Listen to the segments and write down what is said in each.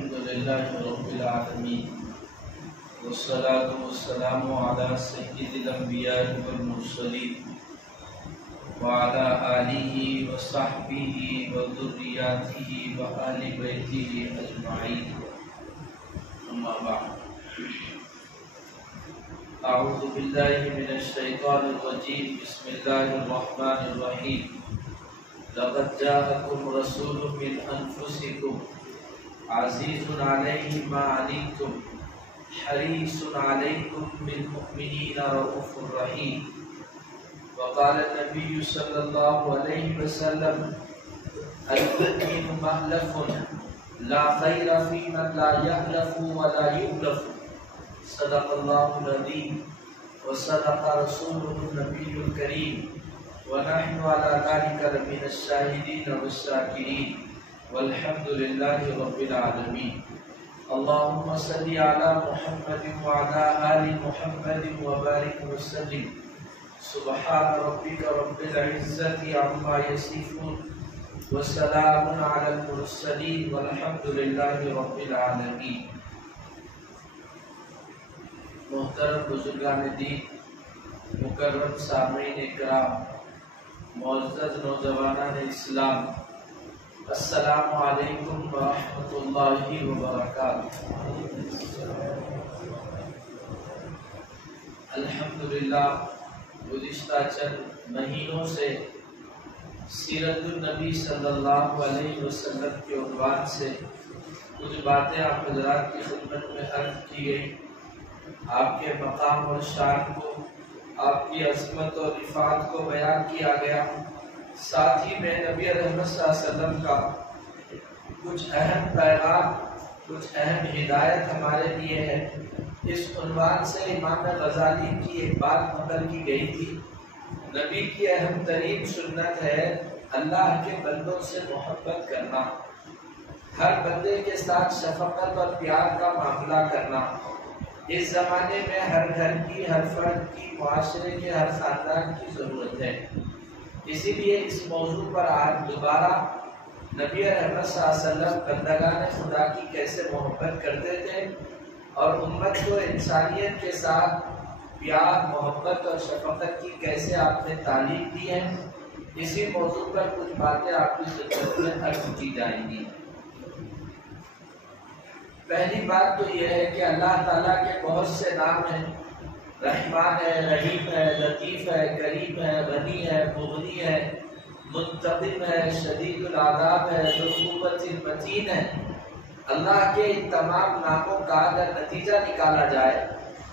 الحمد لله رب العالمين والصلاة والسلام على سيد الأنبياء والمرسلين وعلى آله وصحبه وذرياته وآل بيته أجمعين أما بعد أعوذ بالله من الشيطان الرجيم بسم الله الرحمن الرحيم لقد جاءكم رسول من أنفسكم عزيز عليه ما عنتم حريص عليكم بالمؤمنين رؤوف رحيم وقال النبي صلى الله عليه وسلم المؤمن مألف لا خير في من لا يألف ولا يؤلف صدق الله العظيم وصدق رسوله النبي الكريم ونحن على ذلك لمن الشاهدين والشاكرين والحمد لله رب العالمين اللهم صل على محمد وعلى آل محمد وبارك وسلم سبحان ربك رب العزة عما يصفون وسلام على المرسلين والحمد لله رب العالمين. محترم بزرگان دین، مکرم سامعین کرام، معزز نوجوانان اسلام، السلام علیکم ورحمۃ اللہ وبرکاتہ. الحمدللہ گزشتہ چند مہینوں سے سیرت النبی صلی اللہ علیہ وسلم کے عنوان سے کچھ باتیں آپ حضرات کی خدمت میں عرض کی گئی. آپ کے مقام اور شان کو، آپ کی عظمت اور رفعت کو بیان کیا گیا. ساتھ ہی میں نبی رحمت صلی اللہ علیہ وسلم کا کچھ اہم پیغام، کچھ اہم ہدایت ہمارے لیے ہے. اس عنوان سے امام غزالی کی ایک بات نقل کی گئی تھی. نبی کی اہم ترین سنت ہے اللہ کے بندوں سے محبت کرنا، ہر بندے کے ساتھ شفقت اور پیار کا معاملہ کرنا. اس زمانے میں ہر گھر کی، ہر فرد کی، معاشرے کے ہر خاندان کی ضرورت ہے. اسی لیے اس موضوع پر آج دوبارہ نبی رحمت صلی اللہ علیہ وسلم بندگان خدا کی کیسے محبت کرتے تھے اور امت کو انسانیت کے ساتھ پیار، محبت اور شفقت کی کیسے آپ نے تعلیم دی ہے، اسی موضوع پر کچھ باتیں آپ کی خدمت میں عرض کی جائیں گی. پہلی بات تو یہ ہے کہ اللہ تعالیٰ کے بہت سے نام ہیں. رحمان ہے، رحیم ہے، لطیف ہے، کریم ہے، غنی ہے، مغنی ہے، منتقم ہے، شدید العذاب ہے، ذو القوت المتین ہے. اللہ کے ان تمام ناموں کا اگر نتیجہ نکالا جائے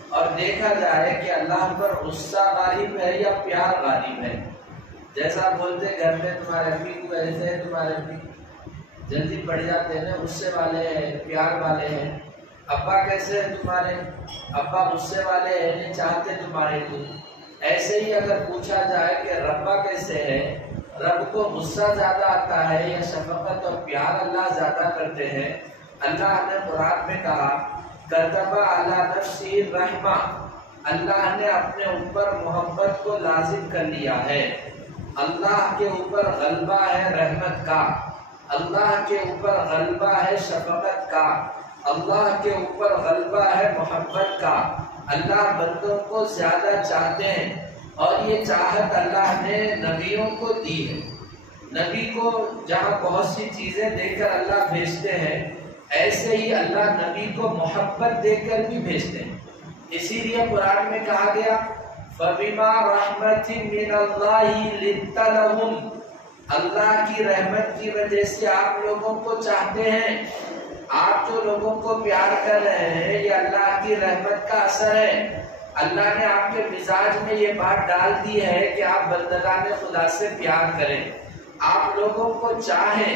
اور دیکھا جائے کہ اللہ پر غصہ غالب ہے یا پیار غالب ہے، جیسا بولتے گھر میں تمہارے امی کو ایسے ہیں، تمہارے امی جلدی پڑ جاتے ہیں، غصے والے ہیں، پیار والے ہیں. ابا کیسے ہیں تمہارے؟ ابا غصے والے ہیں، نہیں چاہتے تمہارے کو. ایسے ہی اگر پوچھا جائے کہ ربا کیسے ہے، رب کو غصہ زیادہ آتا ہے یا شفقت اور پیار اللہ زیادہ کرتے ہیں؟ اللہ نے قرآن میں کہا کتب علی نفسہ الرحمہ، اللہ نے اپنے اوپر محبت کو لازم کر لیا ہے. اللہ کے اوپر غلبہ ہے رحمت کا، اللہ کے اوپر غلبہ ہے شفقت کا، اللہ کے اوپر غلبہ ہے محبت کا. اللہ بندوں کو زیادہ چاہتے ہیں اور یہ چاہت اللہ نے نبیوں کو دی ہے. نبی کو جہاں بہت سی چیزیں دے کر اللہ بھیجتے ہیں، ایسے ہی اللہ نبی کو محبت دے کر بھی بھیجتے ہیں. اسی لیے قرآن میں کہا گیا فَبِمَا رَحْمَةٍ مِّنَ اللَّهِ لِنْتَ لَهُمْ، اللہ کی رحمت کی وجہ سے آپ لوگوں کو چاہتے ہیں. آپ جو لوگوں کو پیار کر رہے ہیں یہ اللہ کی رحمت کا اثر ہے. اللہ نے آپ کے مزاج میں یہ بات ڈال دی ہے کہ آپ بندگان خدا سے پیار کریں، آپ لوگوں کو چاہیں.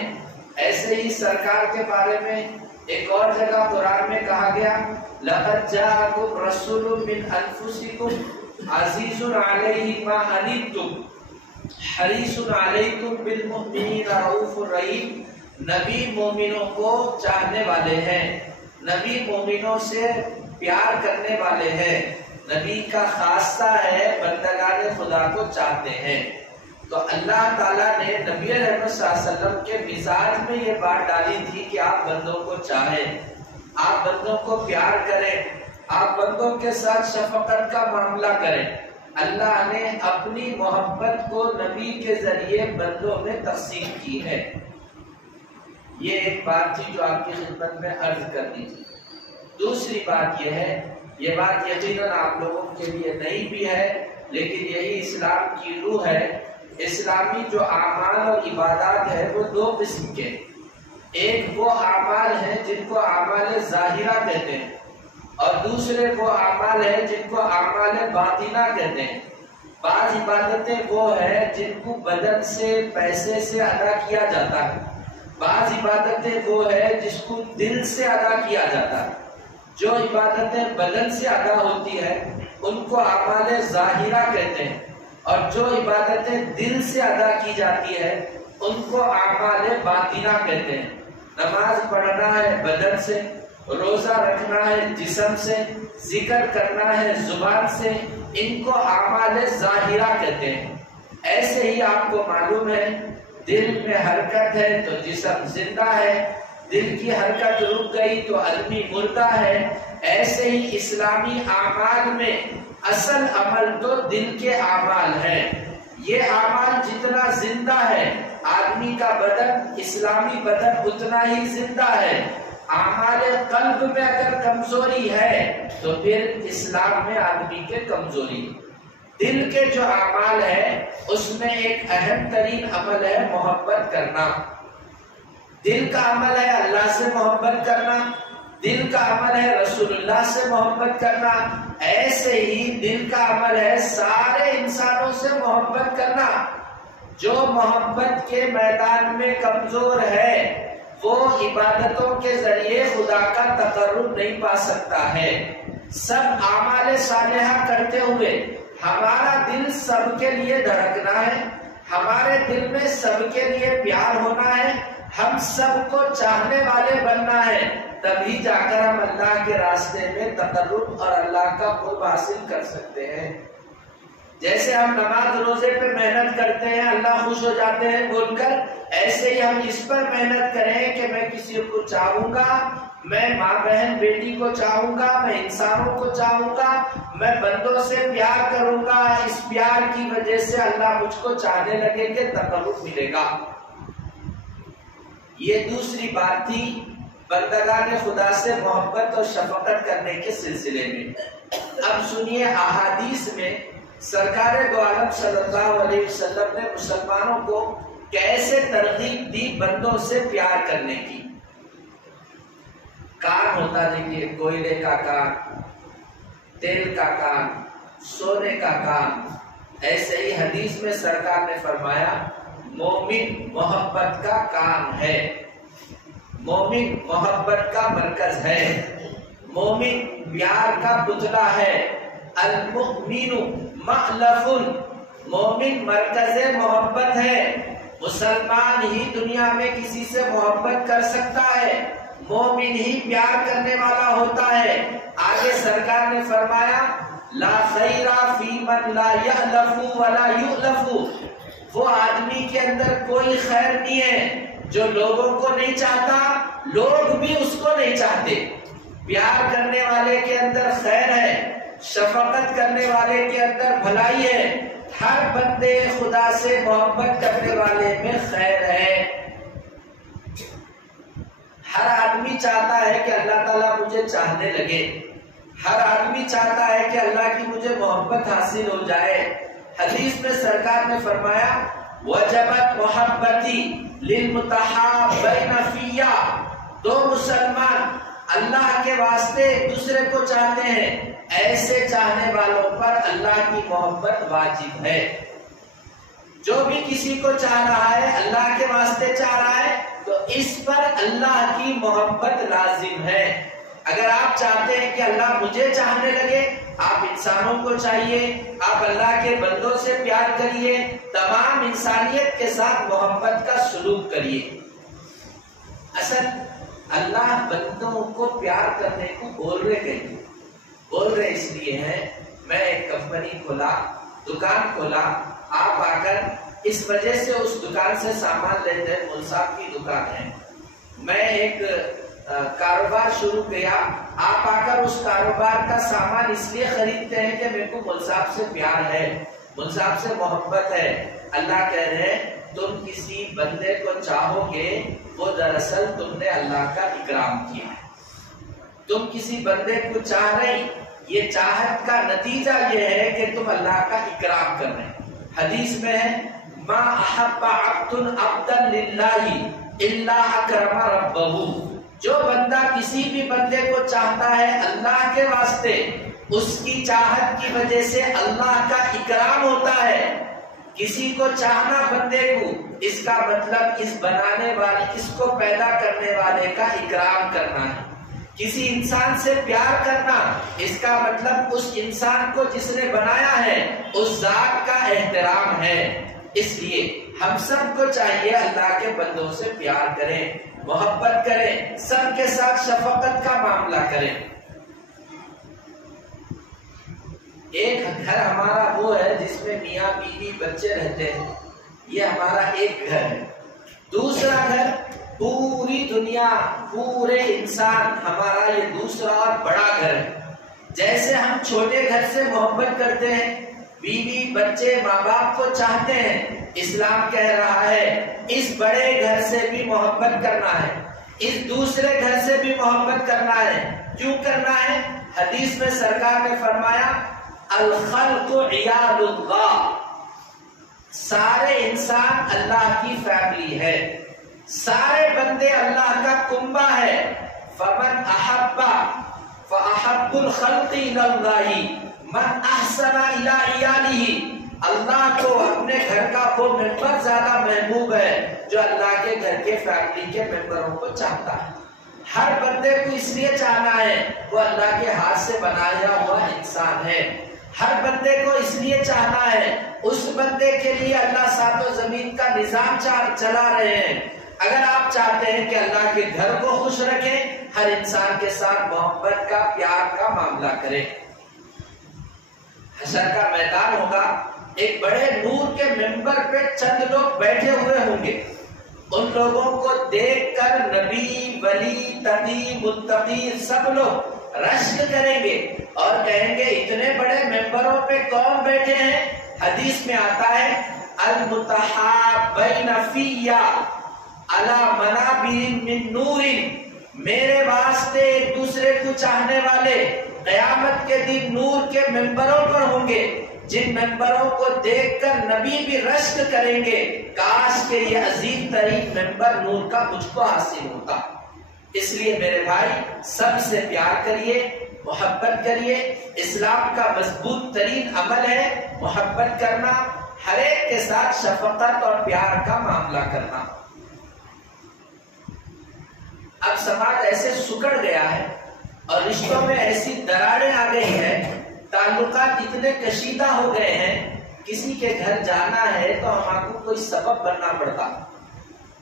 ایسے ہی سرکار کے بارے میں ایک اور جگہ قرآن میں کہا گیا لَقَدْ جَاءَكُمْ رَسُولٌ مِّنْ أَنفُسِكُمْ عَزِيزٌ عَلَيْهِ مَا عَنِتُّمْ حَرِيصٌ عَلَيْكُمْ بِالْمُؤْمِنِينَ رَءُوفٌ رَحِيمٌ. نبی مومنوں کو چاہنے والے ہیں، نبی مومنوں سے پیار کرنے والے ہیں. نبی کا خاصہ ہے بندگان خدا کو چاہتے ہیں. تو اللہ تعالیٰ نے نبی رحمت صلی اللہ علیہ وسلم کے مزاج میں یہ بات ڈالی تھی کہ آپ بندوں کو چاہیں، آپ بندوں کو پیار کریں، آپ بندوں کے ساتھ شفقت کا معاملہ کریں۔ اللہ نے اپنی محبت کو نبی کے ذریعے بندوں میں تقسیم کی ہے۔ یہ ایک بات تھی جو آپ کی خدمت میں عرض کرنی تھی۔ دوسری بات یہ ہے، یہ بات یقیناً آپ لوگوں کے لیے نئی بھی ہے، لیکن یہی اسلام کی روح ہے۔ اسلامی جو اعمال اور عبادات ہے وہ دو قسم کے، ایک وہ اعمال ہیں جن کو اعمال ظاہرہ کہتے ہیں، اور دوسرے وہ اعمال ہیں جن کو اعمال باطنہ کہتے ہیں۔ بعض عبادتیں وہ ہیں جن کو بدن سے، پیسے سے ادا کیا جاتا ہے، بعض عبادتیں وہ ہیں جس کو دل سے ادا کیا جاتا ہے۔ جو عبادتیں بدن سے ادا ہوتی ہیں ان کو اعمال ظاہرہ کہتے ہیں، اور جو عبادتیں دل سے ادا کی جاتی ہے ان کو اعمال باطنہ کہتے ہیں۔ نماز پڑھنا ہے بدن سے، روزہ رکھنا ہے جسم سے، ذکر کرنا ہے زبان سے، ان کو اعمال ظاہرہ کہتے ہیں۔ ایسے ہی آپ کو معلوم ہے دل میں حرکت ہے تو جسم زندہ ہے، دل کی حرکت رک گئی تو آدمی مردہ ہے۔ ایسے ہی اسلامی اعمال میں اصل عمل تو دل کے اعمال ہیں۔ یہ اعمال جتنا زندہ ہے آدمی کا بدن، اسلامی بدن اتنا ہی زندہ ہے۔ اعمال قلب میں اگر کمزوری ہے تو پھر اسلام میں آدمی کے کمزوری۔ دل کے جو اعمال ہے اس میں ایک اہم ترین عمل ہے محبت کرنا۔ دل کا عمل ہے اللہ سے محبت کرنا، دل کا عمل ہے رسول اللہ سے محبت کرنا، ایسے ہی دل کا عمل ہے سارے انسانوں سے محبت کرنا۔ جو محبت کے میدان میں کمزور ہے وہ عبادتوں کے ذریعے خدا کا تقرب نہیں پا سکتا ہے۔ سب اعمال صالحہ کرتے ہوئے ہمارا دل سب کے لیے دھڑکنا ہے، ہمارے دل میں سب کے لیے پیار ہونا ہے، ہم سب کو چاہنے والے بننا ہے، تبھی جا کر ہم اللہ کے راستے میں تقرب اور اللہ کا قرب حاصل کر سکتے ہیں۔ جیسے ہم نماز روزے پہ محنت کرتے ہیں اللہ خوش ہو جاتے ہیں بول کر، ایسے ہی ہم اس پر محنت کریں کہ میں کسی کو چاہوں گا، میں ماں بہن بیٹی کو چاہوں گا، میں انسانوں کو چاہوں گا، میں بندوں سے پیار کروں گا، اس پیار کی وجہ سے اللہ مجھ کو چاہنے لگے کہ تقرب ملے گا۔ یہ دوسری بات تھی بندگان خدا سے محبت اور شفقت کرنے کے سلسلے میں۔ اب سنیے احادیث میں سرکار دو عالم صلی اللہ علیہ وسلم نے مسلمانوں کو کیسے ترغیب دی بندوں سے پیار کرنے کی۔ کان ہوتا دیکھیے، کوئلے کا کان، تیل کا کان، سونے کا کان۔ ایسے ہی حدیث میں سرکار نے فرمایا مومن محبت کا کان ہے، مومن محبت کا مرکز ہے، مومن پیار کا پتلا ہے۔ المؤمن مألف، مومن مرکز محبت ہے۔ مسلمان ہی دنیا میں کسی سے محبت کر سکتا ہے، مومن ہی پیار کرنے والا ہوتا ہے۔ آگے سرکار نے فرمایا لا خیر فی من لا یألف ولا یؤلف، وہ آدمی کے اندر کوئی خیر نہیں ہے جو لوگوں کو نہیں چاہتا، لوگ بھی اس کو نہیں چاہتے۔ پیار کرنے والے کے اندر خیر ہے، شفقت کرنے والے کے اندر بھلائی ہے، ہر بندے خدا سے محبت کرنے والے میں خیر ہے۔ ہر آدمی چاہتا ہے کہ اللہ تعالیٰ مجھے چاہنے لگے، ہر آدمی چاہتا ہے کہ اللہ کی مجھے محبت حاصل ہو جائے۔ حدیث میں سرکار نے فرمایا وجبت محبتی للمتحابین فی، دو مسلمان اللہ کے واسطے ایک دوسرے کو چاہتے ہیں، ایسے چاہنے والوں پر اللہ کی محبت واجب ہے۔ جو بھی کسی کو چاہ رہا ہے اللہ کے واسطے چاہ رہا ہے تو اس پر اللہ کی محبت لازم ہے۔ اگر آپ چاہتے ہیں کہ اللہ مجھے چاہنے لگے، آپ انسانوں کو چاہیے، آپ اللہ کے بندوں سے پیار کریے، تمام انسانیت کے ساتھ محبت کا سلوک کریے۔ اصل اللہ بندوں کو پیار کرنے کو بول رہے اس لیے ہیں، میں ایک کمپنی کھولا، دکان کھولا، آپ آ کر اس وجہ سے اس دکان سے سامان لیتے ہیں، مول صاحب کی دکان ہے، میں ایک کاروبار شروع کیا، آپ آ کر اس کاروبار کا سامان اس لیے خریدتے ہیں کہ میرے کو مول صاحب سے پیار ہے، مول صاحب سے محبت ہے۔ اللہ کہہ رہے ہیں تم کسی بندے کو چاہو گے وہ دراصل تم نے اللہ کا اکرام کیا ہے۔ تم کسی بندے کو چاہ رہے، یہ چاہت کا نتیجہ یہ ہے کہ تم اللہ کا اکرام کر رہے ہیں۔ حدیث میں ہے ما احب عبد عبدا للہ الا اکرم ربہ، جو بندہ کسی بھی بندے کو چاہتا ہے اللہ کے واسطے، اس کی چاہت کی وجہ سے اللہ کا اکرام ہوتا ہے۔ کسی کو چاہنا بندے کو، اس کا مطلب اس بنانے والے، اس کو پیدا کرنے والے کا اکرام کرنا ہے۔ کسی انسان سے پیار کرنا، اس کا مطلب اس انسان کو جس نے بنایا ہے اس ذات کا احترام ہے۔ اس لیے ہم سب کو چاہیے اللہ کے بندوں سے پیار کریں، محبت کریں، سب کے ساتھ شفقت کا معاملہ کریں۔ ایک گھر ہمارا وہ ہے جس میں میاں بیوی بچے رہتے ہیں، یہ ہمارا ایک گھر ہے۔ دوسرا گھر پوری دنیا، پورے انسان، ہمارا یہ دوسرا اور بڑا گھر ہے۔ جیسے ہم چھوٹے گھر سے محبت کرتے ہیں، بیوی بچے ماں باپ کو چاہتے ہیں، اسلام کہہ رہا ہے اس بڑے گھر سے بھی محبت کرنا ہے، اس دوسرے گھر سے بھی محبت کرنا ہے۔ کیوں کرنا ہے؟ حدیث میں سرکار نے فرمایا الخلق عیال اللہ، سارے انسان اللہ کی فیملی ہے، سارے بندے اللہ کا کنبہ ہے۔ فمن احب فاحب الخلق الی اللہ من احسن الی عیالہ، اللہ کو اپنے گھر کا وہ ممبر زیادہ محبوب ہے جو اللہ کے گھر کے فیملی کے ممبروں کو چاہتا ہے۔ ہر بندے کو اس لیے چاہنا ہے وہ اللہ کے ہاتھ سے بنایا ہوا انسان ہے۔ ہر بندے کو اس لیے چاہنا ہے، اس بندے کے لیے اللہ سات و زمین کا نظام چلا رہے ہیں۔ اگر آپ چاہتے ہیں کہ اللہ کے گھر کو خوش رکھیں، ہر انسان کے ساتھ محبت کا، پیار کا معاملہ کریں۔ حشر کا میدان ہوگا، ایک بڑے نور کے منبر پہ چند لوگ بیٹھے ہوئے ہوں گے، ان لوگوں کو دیکھ کر نبی، ولی، تقی، متقی سب لوگ رشک کریں گے اور کہیں گے اتنے بڑے ممبروں پہ کون بیٹھے ہیں؟ حدیث میں آتا ہے المتحابین فیہ علی منابر من نور، میرے واسطے ایک دوسرے کو چاہنے والے قیامت کے دن نور کے ممبروں پر ہوں گے، جن ممبروں کو دیکھ کر نبی بھی رشک کریں گے کاش کہ یہ عظیم ترین ممبر نور کا مجھ کو حاصل ہوتا۔ اس لیے میرے بھائی سب سے پیار کریے، محبت کریے۔ اسلام کا مضبوط ترین عمل ہے محبت کرنا، ہر ایک کے ساتھ شفقت اور پیار کا معاملہ کرنا۔ اب سماج ایسے سکڑ گیا ہے اور رشتوں میں ایسی دراڑیں آ گئی ہیں، تعلقات اتنے کشیدہ ہو گئے ہیں، کسی کے گھر جانا ہے تو ہمارے کو کوئی سبب بننا پڑتا،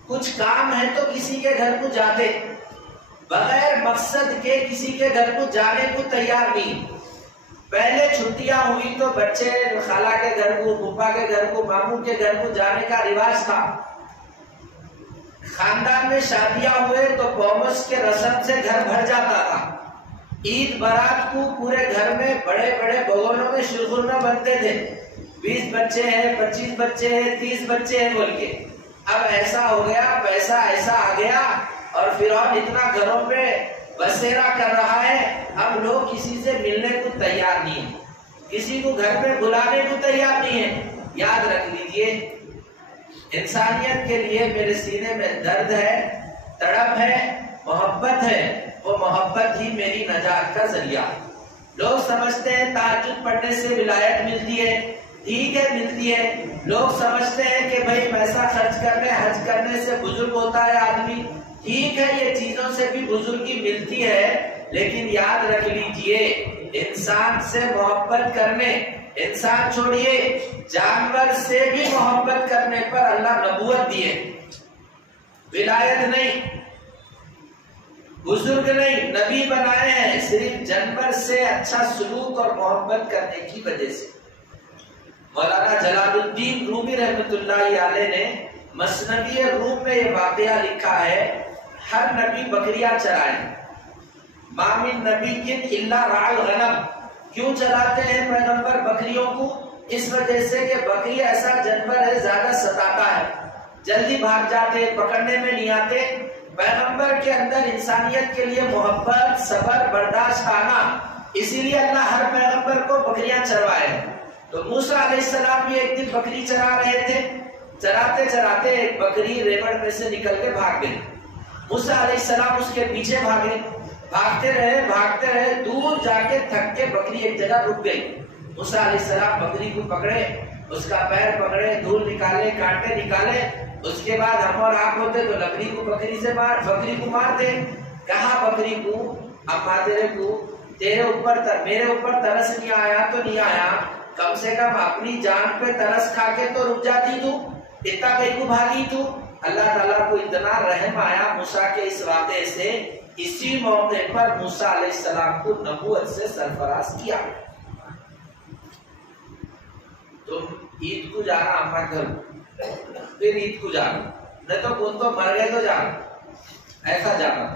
کچھ کام ہے تو کسی کے گھر کو جاتے، بغیر مقصد کے کسی کے گھر کو جانے کو تیار نہیں۔ پہلے چھٹیاں ہوئی تو بچے خالہ کے گھر کو، پھوپھا کے گھر کو، ماموں کے گھر کو جانے کا رواج تھا۔ خاندان میں شادیاں ہوئے تو بونس کے رسم سے گھر بھر جاتا تھا۔ عید برات کو پورے گھر میں بڑے بڑے بگونوں میں شیرخورمہ بنتے تھے، 20 بچے ہیں، 25 بچے ہیں، 30 بچے ہیں بول کے۔ اب ایسا ہو گیا، پیسہ ایسا آ گیا اور فرعون اتنا گھروں پہ بسیرا کر رہا ہے، اب لوگ کسی سے ملنے کو تیار نہیں ہیں، کسی کو گھر پہ بلانے کو تیار نہیں ہے۔ یاد رکھ لیجئے انسانیت کے لیے میرے سینے میں درد ہے، تڑپ ہے، محبت ہے، وہ محبت ہی میری نجات کا ذریعہ۔ لوگ سمجھتے ہیں تہجد پڑھنے سے ولایت ملتی ہے، ٹھیک ہے ملتی ہے۔ لوگ سمجھتے ہیں کہ بھائی پیسہ خرچ کرنے، حج کرنے سے بزرگ ہوتا ہے آدمی، ٹھیک ہے یہ چیزوں سے بھی بزرگی ملتی ہے، لیکن یاد رکھ لیجئے انسان سے محبت کرنے، انسان چھوڑیے جانور سے بھی محبت کرنے پر اللہ نبوت دیے، ولایت نہیں، بزرگ نہیں، نبی بنائے ہیں صرف جانور سے اچھا سلوک اور محبت کرنے کی وجہ سے۔ مولانا جلال الدین رومی رحمۃ اللہ علیہ نے مثنوی روم میں یہ واقعہ لکھا ہے، ہر نبی بکریاں چرائے، ما من نبی الا رعى الغنم۔ کیوں چلاتے ہیں پیغمبر بکریوں کو؟ اس وجہ سے کہ بکری ایسا جانور ہے زیادہ ستاتا ہے، جلدی بھاگ جاتے، پکڑنے میں نہیں آتے۔ پیغمبر کے اندر انسانیت کے لیے محبت، صبر، برداشت آنا، اسی لیے اللہ ہر پیغمبر کو بکریاں چروائے۔ تو موسیٰ علیہ السلام بھی ایک دن بکری چرا رہے تھے، چراتے چراتے ایک بکری ریوڑ میں سے نکل کے بھاگ گئی۔ موسیٰ علیہ السلام اس کے پیچھے بھاگے، بھاگتے رہے، دور جا کے تھک کے بکری ایک جگہ رک گئی۔ موسیٰ علیہ السلام بکری کو پکڑے، اس کا پیر پکڑے، دھول نکالے، کانٹے نکالے، اس کے بعد ہم اور آپ ہوتے تو لکڑی کو بکری کو مارتے۔ کہا بکری کو، اما تیرے کو میرے اوپر ترس نہیں آیا تو نہیں آیا، کم سے کم اپنی جان پہ ترس کھا کے تو رک جاتی تو، اتنا کہیں کو بھاگی تو۔ اللہ تعالیٰ کو اتنا رحم آیا موسیٰ کے اس واقعے سے، اسی موقع پر موسیٰ علیہ السلام کو نبوت سے سرفراز کیا۔ تم عید کو جانا اما گھر، پھر عید کو جانا، نہیں تو کون تو مر گئے تو جانا، ایسا جانا۔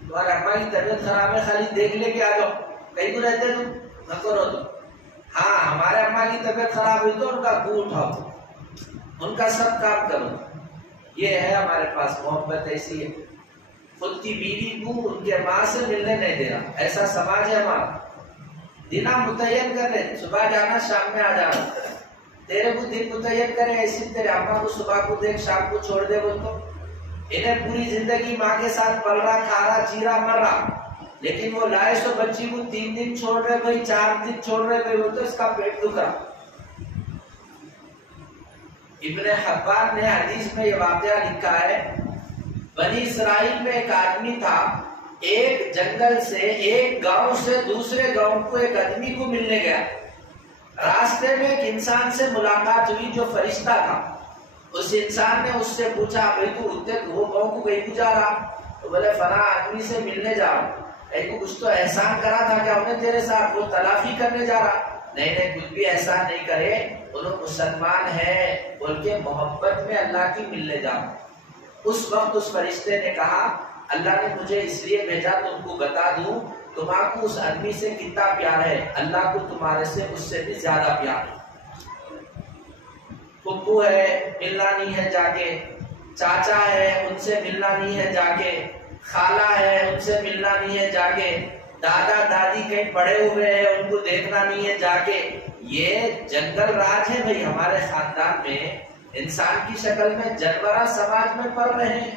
تمہارے اما کی طبیعت خراب ہے، خالی دیکھ لے کے آ جاؤ، کہیں کو رہتے تم نہ کرو تو۔ ہاں ہمارے اما کی طبیعت خراب ہوئی تو ان کا گو اٹھاؤ، ان کا سب کام کرو۔ یہ ہے ہمارے پاس محبت، ایسی ہے۔ خود کی بیوی کو ان کے ماں سے ملنے نہیں دے رہا، ایسا سماج ہے ہمارا۔ دن متعین کر رہے، صبح جانا شام میں آ جانا، تیرے کو دن متعین کرے، ایسی تیرے اما کو صبح کو دیکھ شام کو چھوڑ دے بول تو۔ انہیں پوری زندگی ماں کے ساتھ پل رہا، کھا رہا، جی رہا، مر رہا، لیکن وہ لائے سو بچی کو 3 دن چھوڑ رہے بھائی، 4 دن چھوڑ رہے بھائی، وہ تو اس کا پیٹ دکھ رہا۔ ابن حبان نے حدیث میں یہ واقعہ لکھا ہے، بنی اسرائیل میں ایک آدمی تھا، ایک جنگل سے، ایک گاؤں سے دوسرے گاؤں کو ایک آدمی کو ملنے گیا۔ راستے میں ایک انسان سے ملاقات ہوئی جو فرشتہ تھا۔ اس انسان نے اس سے پوچھا، بھائی تو وہ گاؤں کو کہیں کو جا رہا؟ تو بولے فلاں آدمی سے ملنے جا رہا ہوں۔ ایک کچھ تو احسان کرا تھا کیا انہیں تیرے ساتھ؟ وہ تلافی کرنے جا رہا۔ نہیں کچھ بھی احسان نہیں کرے، انہوں مسلمان ہے بول کے محبت میں اللہ کی ملنے جاؤ۔ اس وقت اس فرشتے نے کہا، اللہ نے مجھے اس لیے بھیجا تم کو بتا دوں تمہارا کو اس آدمی سے کتنا پیار ہے، اللہ کو تمہارے سے اس سے بھی زیادہ پیار ہے۔ پھپھو ہے ملنا نہیں ہے جا کے، چاچا ہے ان سے ملنا نہیں ہے جا کے، خالہ ہے ان سے ملنا نہیں ہے جا کے، دادا دادی کہیں پڑے ہوئے ہیں ان کو دیکھنا نہیں ہے جا کے۔ یہ جنگل راج ہے بھائی، ہمارے خاندان میں انسان کی شکل میں جانورہ سماج میں پل رہے ہیں۔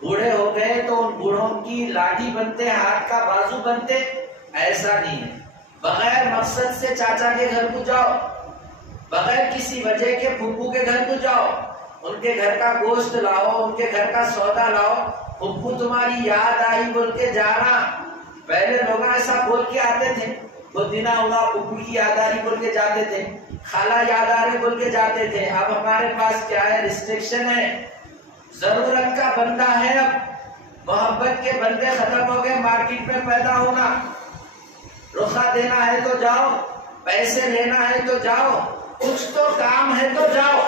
بوڑھے ہو گئے تو ان بوڑھوں کی لاٹھی بنتے، ہاتھ کا بازو بنتے، ایسا نہیں ہے۔ بغیر مقصد سے چاچا کے گھر کو جاؤ، بغیر کسی وجہ کے پھپھو کے گھر کو جاؤ، ان کے گھر کا گوشت لاؤ، ان کے گھر کا سودا لاؤ، پھپھو تمہاری یاد آئی بول کے جانا۔ پہلے لوگ ایسا بول کے آتے تھے، وہ دن ہوگا پھپھو کی یاد آ رہی بول کے جاتے تھے، خالہ یاد آ رہی بول کے جاتے تھے۔ اب ہمارے پاس کیا ہے؟ ریسٹرکشن ہے، ضرورت کا بندہ ہے، اب محبت کے بندے ختم ہو گئے، مارکیٹ میں پیدا ہونا۔ رخصت دینا ہے تو جاؤ، پیسے لینا ہے تو جاؤ، کچھ تو کام ہے تو جاؤ۔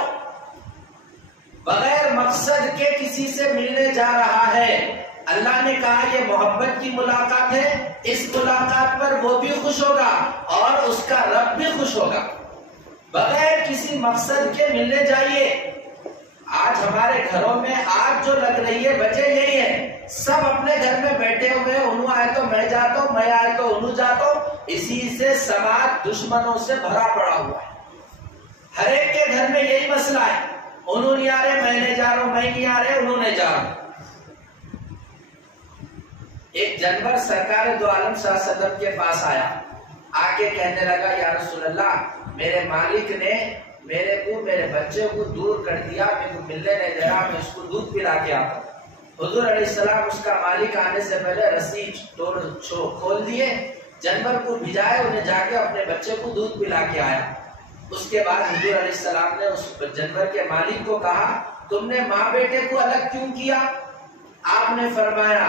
بغیر مقصد کے کسی سے ملنے جا رہا ہے۔ اللہ نے کہا یہ محبت کی ملاقات ہے، اس ملاقات پر وہ بھی خوش ہوگا اور اس کا رب بھی خوش ہوگا۔ بغیر کسی مقصد کے ملنے جائیے۔ آج ہمارے گھروں میں آگ جو لگ رہی ہے وجہ یہی ہے، سب اپنے گھر میں بیٹھے ہوئے، انہوں آئے تو میں جاتا ہوں، میں آئے تو انہوں جاتا ہوں، اسی سے سماج دشمنوں سے بھرا پڑا ہوا ہے۔ ہر ایک کے گھر میں یہی مسئلہ ہے، انہوں نہیں آ رہے میں نہیں جا رہا ہوں، میں نہیں آ رہے انہوں نہیں جا رہا۔ ایک جانور سرکار دو عالم صلی اللہ علیہ وسلم کے پاس آیا، آ کے کہنے لگا یا رسول اللہ، میرے مالک نے میرے کو میرے بچے کو دور کر دیا، میرے کو ملنے نہیں دے رہا، میں اس کو دودھ پلا کے آتا ہوں۔ حضور علیہ السلام اس کا مالک آنے سے پہلے رسی کھول دیے، جانور کو بھجائے، انہیں جا کے اپنے بچے کو دودھ پلا کے آیا۔ اس کے بعد حضور علیہ السلام نے اس جانور کے مالک کو کہا تم نے ماں بیٹے کو الگ کیوں کیا؟ آپ نے فرمایا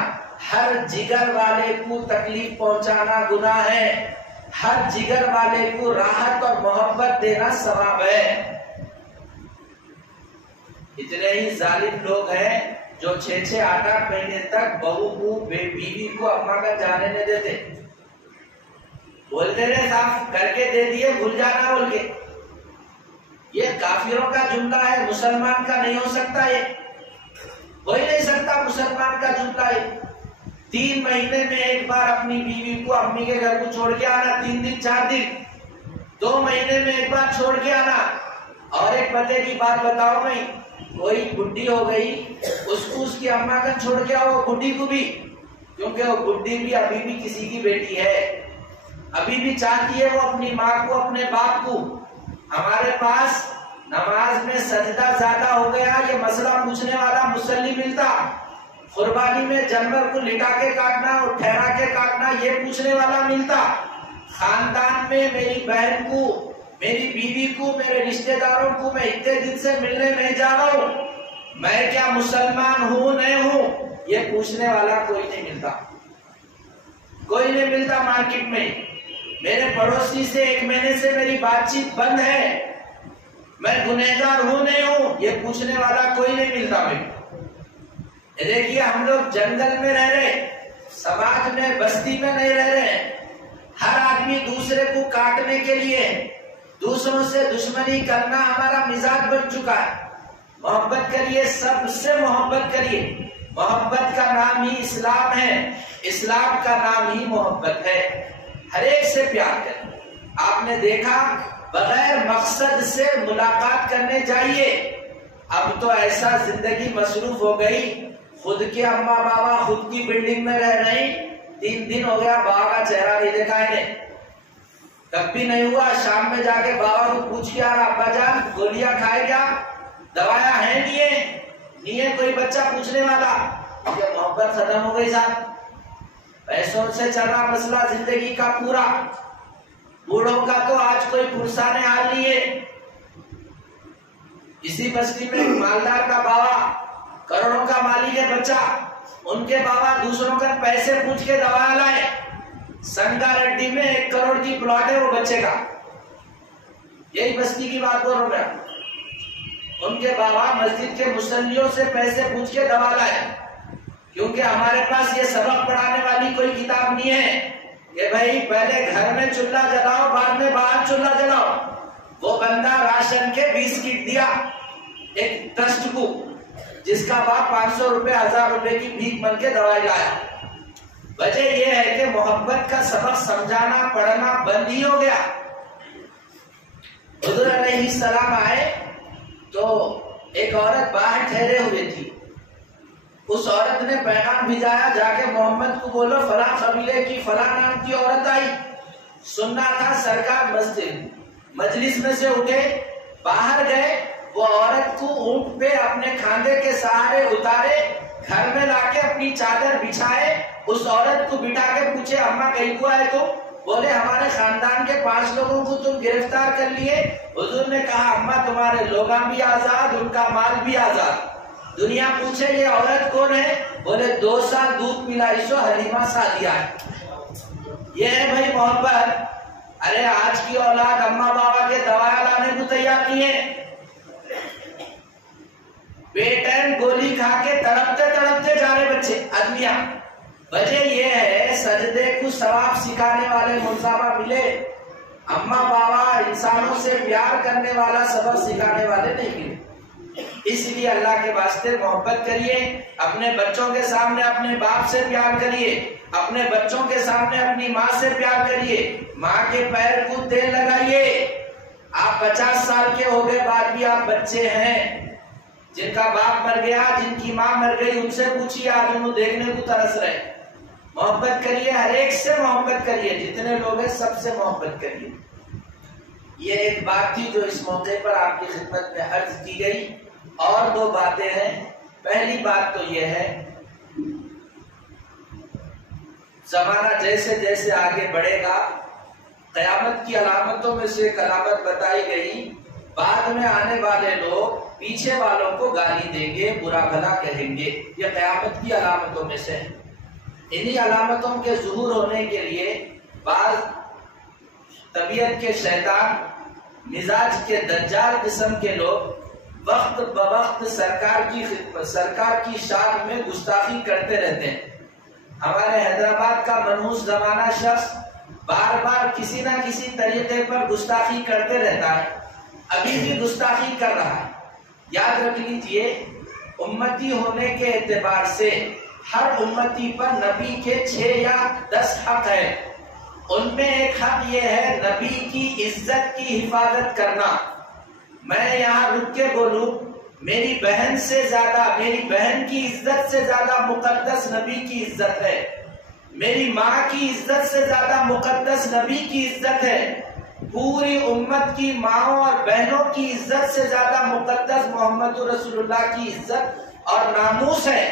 ہر جگر والے کو تکلیف پہنچانا گناہ ہے، ہر جگر والے کو راحت اور محبت دینا ثواب ہے۔ اتنے ہی ظالم لوگ ہیں جو 6 8 مہینے تک بہو کو بیوی کو اماں کا جانے نہیں دیتے، بولتے رہے صاف کر کے دے دیے بھول جانا بول کے۔ یہ کافروں کا جملہ ہے، مسلمان کا نہیں ہو سکتا، یہ کوئی نہیں سکتا مسلمان کا جملہ ہے۔ 3 مہینے میں ایک بار اپنی بیوی کو امی کے گھر کو چھوڑ کے آنا، 3 دن 4 دن، 2 مہینے میں ایک بار چھوڑ کے آنا۔ اور ایک پتے کی بات بتاؤ، میں کوئی بڈھی ہو گئی اس کو اس کی اماں کا چھوڑ کے آؤ، بڈھی کو بھی، کیونکہ وہ بڈھی بھی ابھی بھی کسی کی بیٹی ہے، ابھی بھی چاہتی ہے وہ اپنی ماں کو اپنے باپ کو۔ ہمارے پاس نماز میں سجدہ زیادہ ہو گیا یہ مسئلہ پوچھنے والا مصلی ملتا، قربانی میں جانور کو لٹا کے کاٹنا اور ٹھہرا کے کاٹنا یہ پوچھنے والا ملتا، خاندان میں میری بہن کو، میری بیوی کو، میرے رشتہ داروں کو میں اتنے دن سے ملنے نہیں جا رہا ہوں، میں کیا مسلمان ہوں نہیں ہوں، یہ پوچھنے والا کوئی نہیں ملتا، کوئی نہیں ملتا مارکیٹ میں۔ میرے پڑوسی سے 1 مہینے سے میری بات چیت بند ہے، میں گنہگار ہوں نہیں ہوں، یہ پوچھنے والا کوئی نہیں ملتا۔ میں دیکھیے ہم لوگ جنگل میں رہ رہے، سماج میں بستی میں نہیں رہ رہے، ہر آدمی دوسرے کو کاٹنے کے لیے دوسروں سے دشمنی کرنا ہمارا مزاج بن چکا ہے۔ محبت کریے، سب سے محبت کریے، محبت کا نام ہی اسلام ہے، اسلام کا نام ہی محبت ہے، ہر ایک سے پیار کریں۔ آپ نے دیکھا بغیر مقصد سے ملاقات کرنے جائیے، اب تو ایسا زندگی مصروف ہو گئی، خود کے اماں بابا خود کی بلڈنگ میں رہ رہی، 3 دن ہو گیا بابا کا چہرہ نہیں دیکھا انہیں، تب بھی نہیں ہوا، شام میں جا کے بابا کو پوچھ کے آ رہا ابا جان گولیاں کھائے گیا، دوائیاں ہیں نہیں ہے کوئی بچہ پوچھنے والا، یہ محبت ختم ہو گئی صاحب، پیسوں سے چل رہا مسئلہ زندگی کا پورا، بوڑھوں کا تو آج کوئی پرسان حال نہیں ہے۔ اسی بستی میں مالدار کا بابا کروڑوں کا مالک ہے بچہ، ان کے بابا دوسروں کا پیسے پوچھ کے دوا لائے، سنگا ریڈی میں 1 کروڑ کی پلاٹ ہے وہ بچے کا، یہی بستی کی بات بول رہا ہوں میں، ان کے بابا مسجد کے مصلیوں سے پیسے پوچھ کے دوا لائے، کیونکہ ہمارے پاس یہ سبق پڑھانے والی کوئی کتاب نہیں ہے کہ بھائی پہلے گھر میں چولہا جلاؤ بعد میں باہر چولہا جلاؤ۔ وہ بندہ راشن کے 20 کٹ دیا ایک ٹرسٹ کو، جس کا باپ 500 روپے 1000 روپے کی بھیک مانگ کے دوائی لایا۔ وجہ یہ ہے کہ محبت کا سبق سمجھانا پڑھنا بند ہی ہو گیا۔ حضور علیہ السلام آئے تو ایک عورت باہر ٹھہرے ہوئے تھی، اس عورت نے پیغام بھیجایا جا کے محمد کو بولو فلاں قبیلے کی فلاں نام کی عورت آئی، سننا تھا سرکار مجلس میں سے اٹھے باہر گئے، وہ عورت کو اونٹ پہ اپنے کھاندے کے سہارے اتارے، گھر میں لا کے اپنی چادر بچھائے، اس عورت کو بٹھا کے پوچھے اماں کہیں کو آئے تو بولے ہمارے خاندان کے 5 لوگوں کو تم گرفتار کر لیے۔ حضور نے کہا اماں تمہارے لوگاں بھی آزاد، ان کا مال بھی آزاد۔ دنیا پوچھے یہ عورت کون ہے، بولے 2 سال دودھ پلائی سو حلیمہ سعدیہ ہے۔ یہ ہے بھائی محبت۔ ارے آج کی اولاد اماں بابا کے دوایا لانے کو تیار نہیں ہے، بے ٹائم گولی کھا کے تڑپتے تڑپتے جا رہے بچے آدمیاں۔ وجہ یہ ہے سجدے کو ثواب سکھانے والے ملزمہ ملے، اماں بابا انسانوں سے پیار کرنے والا سبق سکھانے والے نہیں ملے۔ اس لیے اللہ کے واسطے محبت کریے، اپنے بچوں کے سامنے اپنے باپ سے پیار کریے، اپنے بچوں کے سامنے اپنی ماں سے پیار کریے، ماں کے پیر کو تیل لگائیے۔ آپ 50 سال کے ہو گئے بعد بھی آپ بچے ہیں، جن کا باپ مر گیا جن کی ماں مر گئی ان سے پوچھیے، آج انہوں دیکھنے کو ترس رہے۔ محبت کریے، ہر ایک سے محبت کریے، جتنے لوگ ہیں سب سے محبت کریے۔ یہ ایک بات تھی جو اس موقع پر آپ کی خدمت میں عرض کی گئی، اور 2 باتیں ہیں۔ پہلی بات تو یہ ہے زمانہ جیسے جیسے آگے بڑھے گا، قیامت کی علامتوں میں سے ایک علامت بتائی گئی، بعد میں آنے والے لوگ پیچھے والوں کو گالی دیں گے، برا بھلا کہیں گے، یہ قیامت کی علامتوں میں سے ہے۔ انہی علامتوں کے ظہور ہونے کے لیے بعض طبیعت کے شیطان، مزاج کے دجال قسم کے لوگ وقت بوقت سرکار کی شان میں گستاخی کرتے رہتے ہیں۔ ہمارے حیدرآباد کا منحوس زمانہ شخص بار بار کسی نہ کسی طریقے پر گستاخی کرتے رہتا ہے، ابھی بھی گستاخی کر رہا ہے۔ یاد رکھ لیجئے، امتی ہونے کے اعتبار سے ہر امتی پر نبی کے 6 یا 10 حق ہے۔ ان میں ایک حق یہ ہے نبی کی عزت کی حفاظت کرنا۔ میں یہاں رک کے بولوں، میری بہن سے زیادہ، میری بہن کی عزت سے زیادہ مقدس نبی کی عزت ہے، میری ماں کی عزت سے زیادہ مقدس نبی کی عزت ہے، پوری امت کی ماؤں اور بہنوں کی عزت سے زیادہ مقدس محمد رسول اللہ کی عزت اور ناموس ہے۔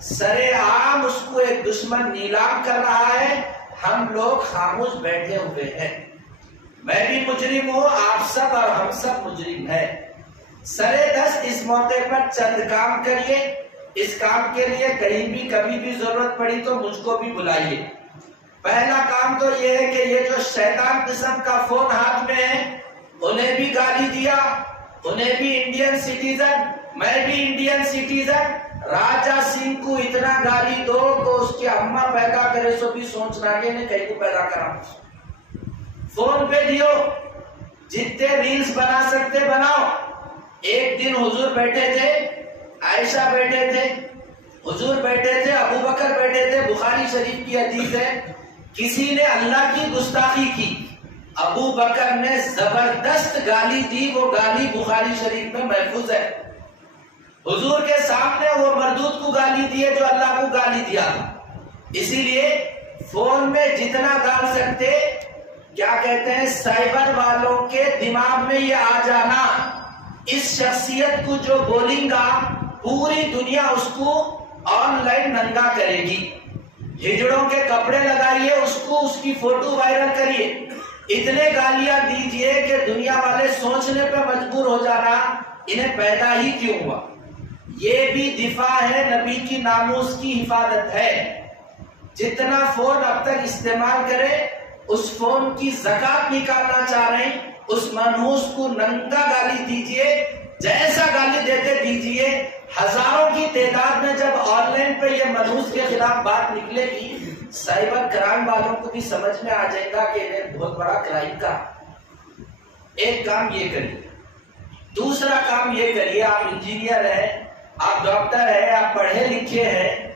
سرے عام اس کو ایک دشمن نیلام کر رہا ہے، ہم لوگ خاموش بیٹھے ہوئے ہیں۔ میں بھی مجرم ہوں، آپ سب اور ہم سب مجرم ہیں۔ سرے دست اس موقع پر چند کام کریے، اس کام کے لیے کہیں بھی کبھی بھی ضرورت پڑی تو مجھ کو بھی بلائیے۔ پہلا کام تو یہ ہے کہ یہ جو شیطان قسم کا فون ہاتھ میں ہے، انہیں بھی گالی دیا، انہیں بھی انڈین سٹیزن، میں بھی انڈین سٹیزن، راجہ سنگھ کو اتنا گالی دو تو اس کی اماں پیدا کرے سو بھی سوچنا کہ نے کہیں کو پیدا کرا۔ فون پہ دیو، جتنے ریلز بنا سکتے بناؤ۔ ایک دن حضور بیٹھے تھے، عائشہ بیٹھے تھے، حضور بیٹھے تھے، ابو بکر بیٹھے تھے، بخاری شریف کی حدیث ہے، کسی نے اللہ کی گستاخی کی، ابو بکر نے زبردست گالی دی، وہ گالی بخاری شریف میں محفوظ ہے۔ حضور کے سامنے وہ مردود کو گالی دیے جو اللہ کو گالی دیا۔ اسی لیے فون میں جتنا ڈال سکتے، کیا کہتے ہیں، سائبر والوں کے دماغ میں یہ آ جانا، اس شخصیت کو جو بولیں گا پوری دنیا اس کو آن لائن ننگا کرے گی۔ ہجڑوں کے کپڑے لگائیے، اس کو اس کی فوٹو وائرل کریے، اتنے گالیاں دیجئے کہ دنیا والے سوچنے پہ مجبور ہو جانا انہیں پیدا ہی کیوں ہوا۔ یہ بھی دفاع ہے، نبی کی ناموس کی حفاظت ہے۔ جتنا فون اب تک استعمال کرے، اس فون کی زکات نکالنا چاہ رہے ہیں، اس منحوس کو ننگا گالی دیجئے، جیسا گالی دیتے دیجئے۔ ہزاروں کی تعداد میں جب آن لائن پہ یہ منحوس کے خلاف بات نکلے گی، سائبر کرائم والوں کو بھی سمجھ میں آ جائے گا کہ انہیں بہت بڑا کرائم کا۔ ایک کام یہ کریے، دوسرا کام یہ کریے، آپ انجینئر ہیں، آپ ڈاکٹر ہیں، آپ پڑھے لکھے ہیں،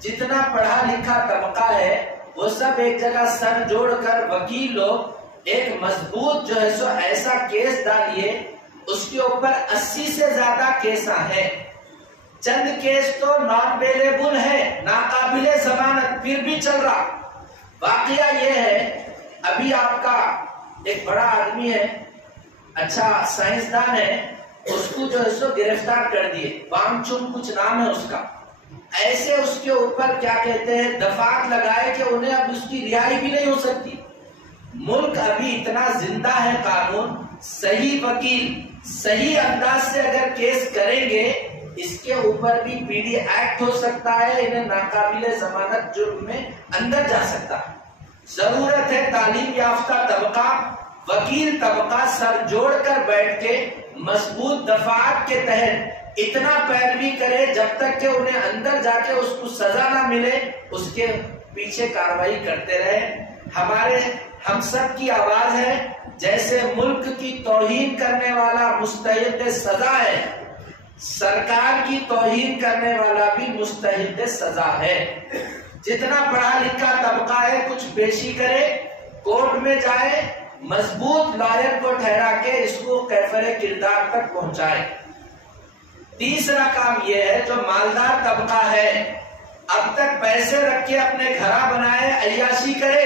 جتنا پڑھا لکھا طبقہ ہے وہ سب ایک جگہ سر جوڑ کر وکیل لوگ ایک مضبوط جو ہے سو ایسا کیس ڈالیے، اس کے اوپر 80 سے زیادہ کیساں ہیں، چند کیس تو نان بیلیبل ہے، ناقابل ضمانت، پھر بھی چل رہا۔ واقعہ یہ ہے، ابھی آپ کا ایک بڑا آدمی ہے، اچھا سائنسدان ہے، اس کو جو ہے سو گرفتار کر دیے، وانگ چن کچھ نام ہے اس کا، ایسے اس کے اوپر کیا کہتے ہیں دفعات لگائے کہ انہیں اب اس کی رہائی بھی نہیں ہو سکتی۔ ملک ابھی اتنا زندہ ہے، قانون صحیح وکیل صحیح انداز سے اگر کیس کریں گے، اس کے اوپر بھی پی ڈی ایکٹ ہو سکتا ہے، انہیں ناقابل ضمانت جرم میں اندر جا سکتا ہے۔ ضرورت ہے تعلیم یافتہ طبقہ، وکیل طبقہ سر جوڑ کر بیٹھ کے مضبوط دفعات کے تحت اتنا پیروی کرے جب تک کہ انہیں اندر جا کے اس کو سزا نہ ملے، اس کے پیچھے کارروائی کرتے رہے۔ ہم سب کی آواز ہے، جیسے ملک کی توہین کرنے والا مستحق سزا ہے، سرکار کی توہین کرنے والا بھی مستحق سزا ہے۔ جتنا پڑھا لکھا طبقہ ہے کچھ پیشی کرے، کورٹ میں جائے، مضبوط لائر کو ٹھہرا کے اس کو کیفر کردار تک پہنچائے۔ تیسرا کام یہ ہے، جو مالدار طبقہ ہے اب تک پیسے رکھ کے اپنے گھرا بنائے، عیاشی کرے،